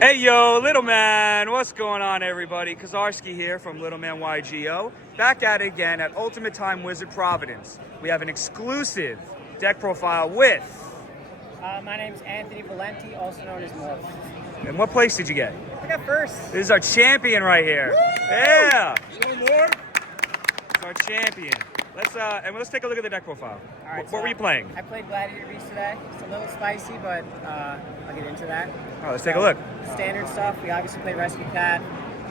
Hey yo, Little Man, what's going on everybody? Kazarski here from Little Man YGO. Back at it again at Ultimate Time Wizard Providence. We have an exclusive deck profile with... My name's Anthony Valenti, also known as Morph. And what place did you get? I got first. This is our champion right here. Woo! Yeah! More? It's our champion. Let's take a look at the deck profile. All right, What were you playing? I played Gladiator today. It's a little spicy, but I'll get into that. Oh, let's take a look. Standard stuff. We obviously played Rescue Cat.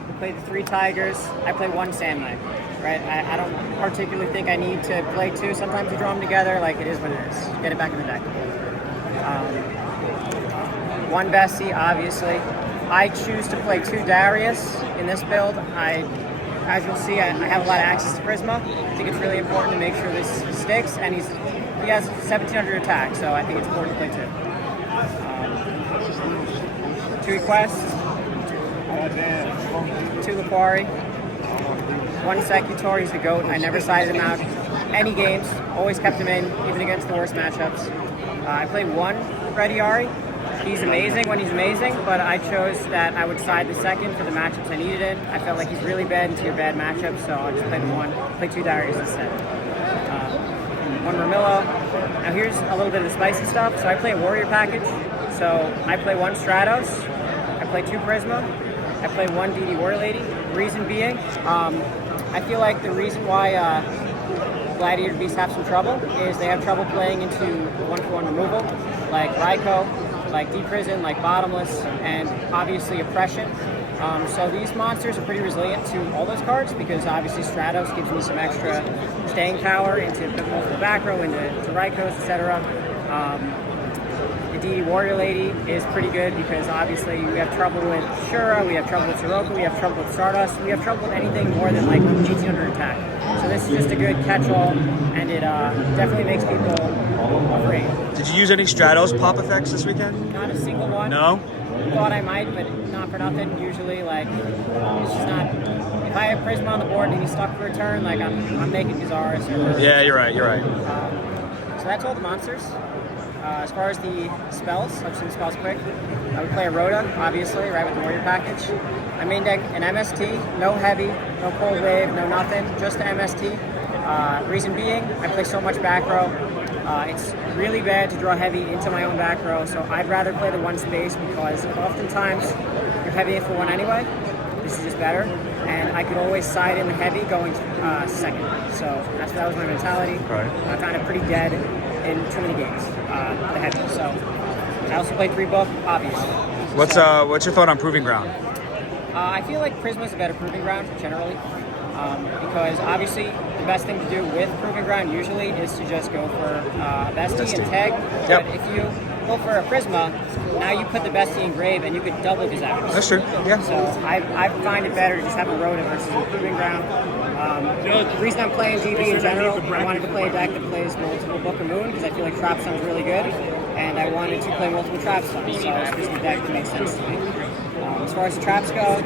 We played the 3 Tigers. I played 1 Sand Knight. Right? I don't particularly think I need to play 2. Sometimes you draw them together. Like, it is what it is. Get it back in the deck. 1 Bessie, obviously. I choose to play 2 Darius in this build. As you'll see, I have a lot of access to Prisma. I think it's really important to make sure this sticks, and he has 1700 attack, so I think it's important to play 2. 2 Requests, 2 Lapari, 1 Secutor. He's the GOAT. I never sided him out any games, always kept him in, even against the worst matchups. I played 1 Gladiator. He's amazing when he's amazing, but I chose that I would side the second for the matchups I needed in. I felt like he's really bad into your bad matchups, so I'll just play the 1, play 2 Darius instead. 1 Ramillo. Now here's a little bit of the spicy stuff. So I play a warrior package. So I play 1 Stratos, I play 2 Prisma, I play 1 DD Warrior Lady. Reason being, I feel like the reason why Gladiator beasts have some trouble is they have trouble playing into 1-for-1 removal, like Raikou, like Deep Prison, like Bottomless, and obviously Oppression. So these monsters are pretty resilient to all those cards because obviously Stratos gives me some extra staying power into multiple back row, into Raikous, etc. The DD Warrior Lady is pretty good because obviously we have trouble with Shura, we have trouble with Sirocco, we have trouble with Stardust, we have trouble with anything more than like 1800 attack. So this is just a good catch-all, and it definitely makes people afraid. Did you use any Stratos pop effects this weekend? Not a single one. No? Thought I might, but not for nothing. Usually, like, it's just not. If I have Prisma on the board and he's stuck for a turn, like, I'm making Gazaris. Yeah, you're right, you're right. So that's all the monsters. As far as the spells, I'll just do the spells quick. I would play a Rhoda, obviously, right with the warrior package. I main deck an MST, no heavy, no cold wave, no nothing, just the MST. Reason being, I play so much back row. It's really bad to draw heavy into my own back row, so I'd rather play the 1 space because oftentimes you're heavy in for 1 anyway. This is just better, and I could always side in the heavy going second. So that was my mentality. Right. I found it pretty dead in too many games, the heavy. So I also played 3 book, obviously. What's your thought on Proving Ground? I feel like Prisma's a better proving ground generally. Because obviously the best thing to do with Proving Ground usually is to just go for Bestie and tag. Yep. But if you go for a Prisma, now you put the Bestie in grave and you could double his average. That's true, yeah. So I find it better to just have a Rhoda versus a Proving Ground. The reason I'm playing GB in general, I wanted to play a deck that plays multiple Book of Moon because I feel like Trap Sun's really good, and I wanted to play multiple Trap Suns, so it's just a deck that makes sense to me. As far as the traps go,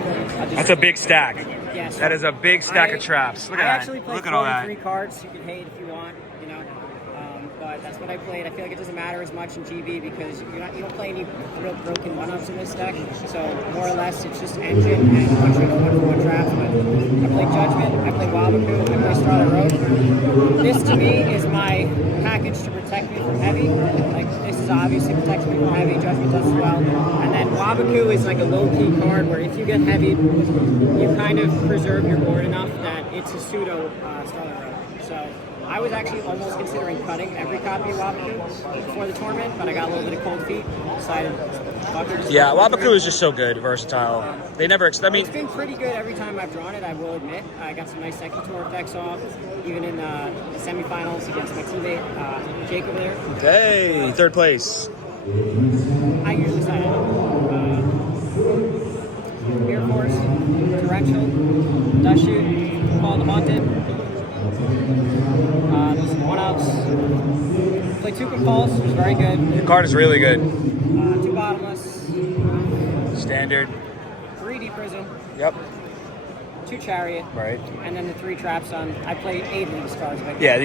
That's a big stack. Yeah, so that is a big stack of traps. Look at that. I actually played Look at all that. 3 cards. You can hate if you want, you know. But that's what I played. I feel like it doesn't matter as much in GB because you don't play any real broken one-ups in this deck. So more or less, it's just engine and punching 1-for-1 traps. But I played Judgment. I played Wabaku. I played Starlight Road. This to me is my package to protect me from heavy. Like this is obviously protects me from heavy. Judgment does as well. And then Wabaku is like a low-key card where if you get heavy, you kind of preserve your board enough that it's a pseudo Starlight Road. So I was actually almost considering cutting every copy of Wabaku before the tournament, but I got a little bit of cold feet. Decided, yeah, Wabaku is just so good, versatile. They never. It's been pretty good every time I've drawn it. I will admit, I got some nice Secutor effects off, even in the semifinals against my teammate Jacob there. Hey, 3rd place. I usually side Air Force, Torrential, Dust Shoot, Call the Haunted. There's some 1-ups. Played 2 Compulse, which was very good. Your card is really good. 2 Bottomless. Standard. 3 Deep Prison. Yep. 2 Chariot. Right. And then the 3 Traps on. I played 8 of the stars. Yeah,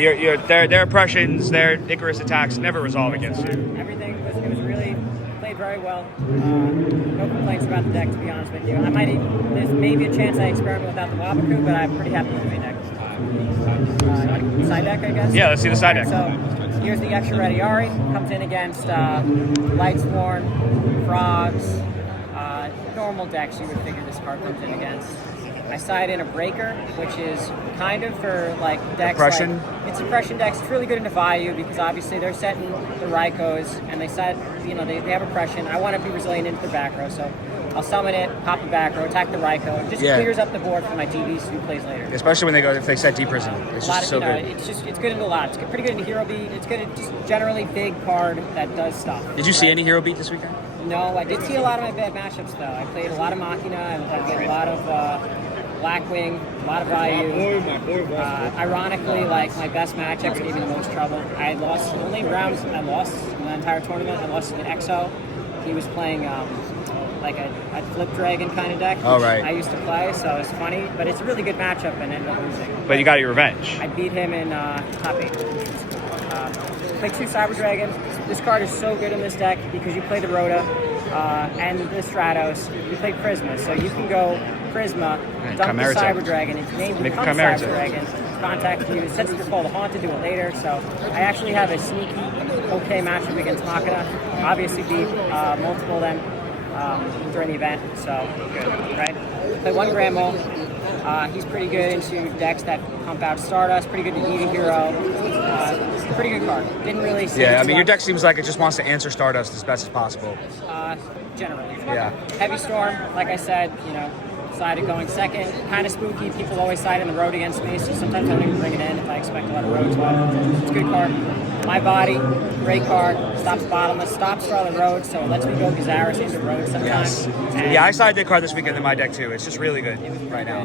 their oppressions, their Icarus attacks never resolve against you. Everything was really played very well. No complaints. complaints about the deck, to be honest with you. There's maybe a chance I experiment without the Wabaku, but I'm pretty happy with the main deck. Side deck, I guess? Yeah, let's see the side deck. So here's the extra ready Ari. Comes in against Lightsworn, Frogs, normal decks you would figure this card comes in against. I side in a Breaker, which is kind of for like decks Oppression? like it's suppression decks. It's really good into value because obviously they're setting the Raikos and they set, you know, they have oppression. I want to be resilient into the back row, so I'll summon it, pop the back row, attack the Raiko, and just clears up the board for my DVs who plays later. Especially when if they set Deep Prison. It's just so good. It's good into a lot. It's pretty good into Hero Beat. It's good at just generally big card that does stuff. Did you see any Hero Beat this weekend? No, I did see a lot of my bad matchups though. I played a lot of Machina, I played a lot of Blackwing, a lot of value. Ironically, like my best matchups gave me the most trouble. I lost the only rounds I lost in the entire tournament. I lost to the EXO. He was playing like a Flip Dragon kind of deck. Oh, right. I used to play, so it's funny, but it's a really good matchup and ended up losing. But you got your revenge. I beat him in top 8. Played 2 Cyber Dragons. This card is so good in this deck because you play the Rhoda and the Stratos. You play Prisma, so you can go Prisma, dump the Cyber Dragon, and name becomes Cyber Dragon. Contact you, sets your call to Haunt to do it later. So I actually have a sneaky okay matchup against Machina. Obviously beat multiple of them during the event. So right. Play 1 Grand Mole. He's pretty good into decks that pump out Stardust, pretty good to Eating Hero. Pretty good card. Didn't really see I mean, your deck seems like it just wants to answer Stardust as best as possible. Generally. Yeah. Heavy Storm, like I said, you know, sided going second. Kind of spooky. People always side in the road against me, so sometimes I don't even bring it in if I expect a lot of roads, but it's a good card. My Body, great card. Stops bottomless, stops for other roads, so it lets me go Gazaris into roads sometimes. Yes. Yeah, I sided the card this weekend in my deck too. It's just really good right now.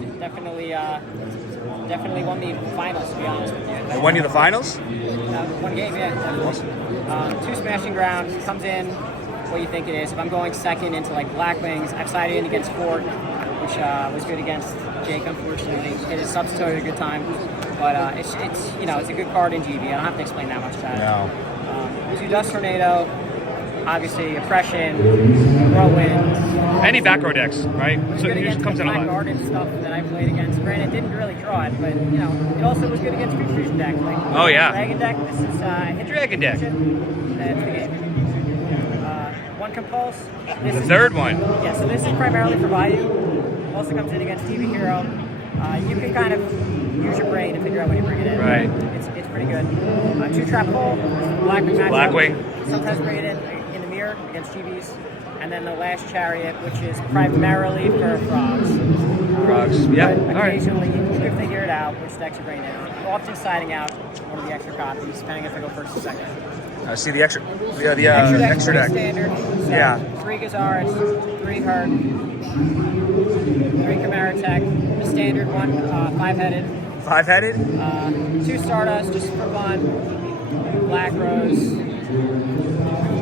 Definitely won the finals, to be honest with you. It won you the finals? 1 game, yeah. Awesome. 2 Smashing Ground, comes in, what do you think it is? If I'm going second into like Blackwings, I've sided in against Fort, which was good against Jake, unfortunately. Hit his substitute at a good time. But it's you know, it's a good card in GB. I don't have to explain that much about it. No. Gives you Dust Tornado, obviously Oppression, Whirlwind. Any back row decks, right? So it just comes in a lot. Garden stuff that I played against. Granted, didn't really draw it, but you know, it also was good against Fusion deck. Like, oh yeah. Dragon deck. This is Dragon deck. That's the game. 1 Compulse. The third one. Yeah, so this is primarily for value. Also comes in against TV Hero. You can kind of use your brain to figure out when you bring it in. Right. It's pretty good. 2 Trap Hole. Blackwing. Sometimes bring it in the mirror against GBs. And then the last Chariot, which is primarily for Frogs. Frogs. Yeah. Occasionally, you can figure it out which decks you bring in. Often siding out one of the extra copies, depending if I go first or second. See the extra, extra deck. Standard. So yeah. 3 Gazaris, 3 Hurt, 3 Chimera Tech, the standard one, 5-headed. 5-headed? 2 Stardust, just for fun. Black Rose,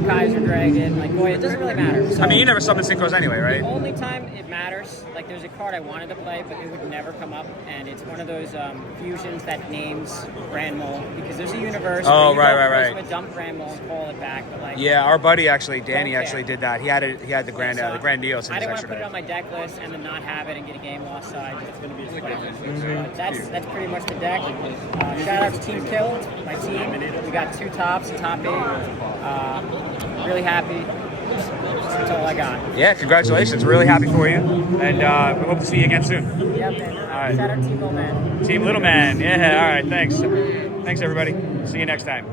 Kaiser Dragon. Like, boy, it doesn't really matter. So, I mean, you never summon synchros anyway, right? The only time it matters, like, there's a card I wanted to play, but it would never come up, and it's one of those fusions that names Grand Mole, because there's a universe. Oh, where you right. Dump Grand Mole and call it back, but like. Yeah, our buddy Danny did that. He had the Grand Deals. I didn't want to put it on my deck list and then not have it and get a game loss, so it's going to be a that's pretty much the deck. Shout out to Team Kill, my team. We got 2 tops, top 8. Really happy. That's all I got. Yeah, congratulations. Really happy for you. And we hope to see you again soon. Yep, man. All right. Shout out to Team Little Man. Team Little Man. Yeah, all right. Thanks. Thanks, everybody. See you next time.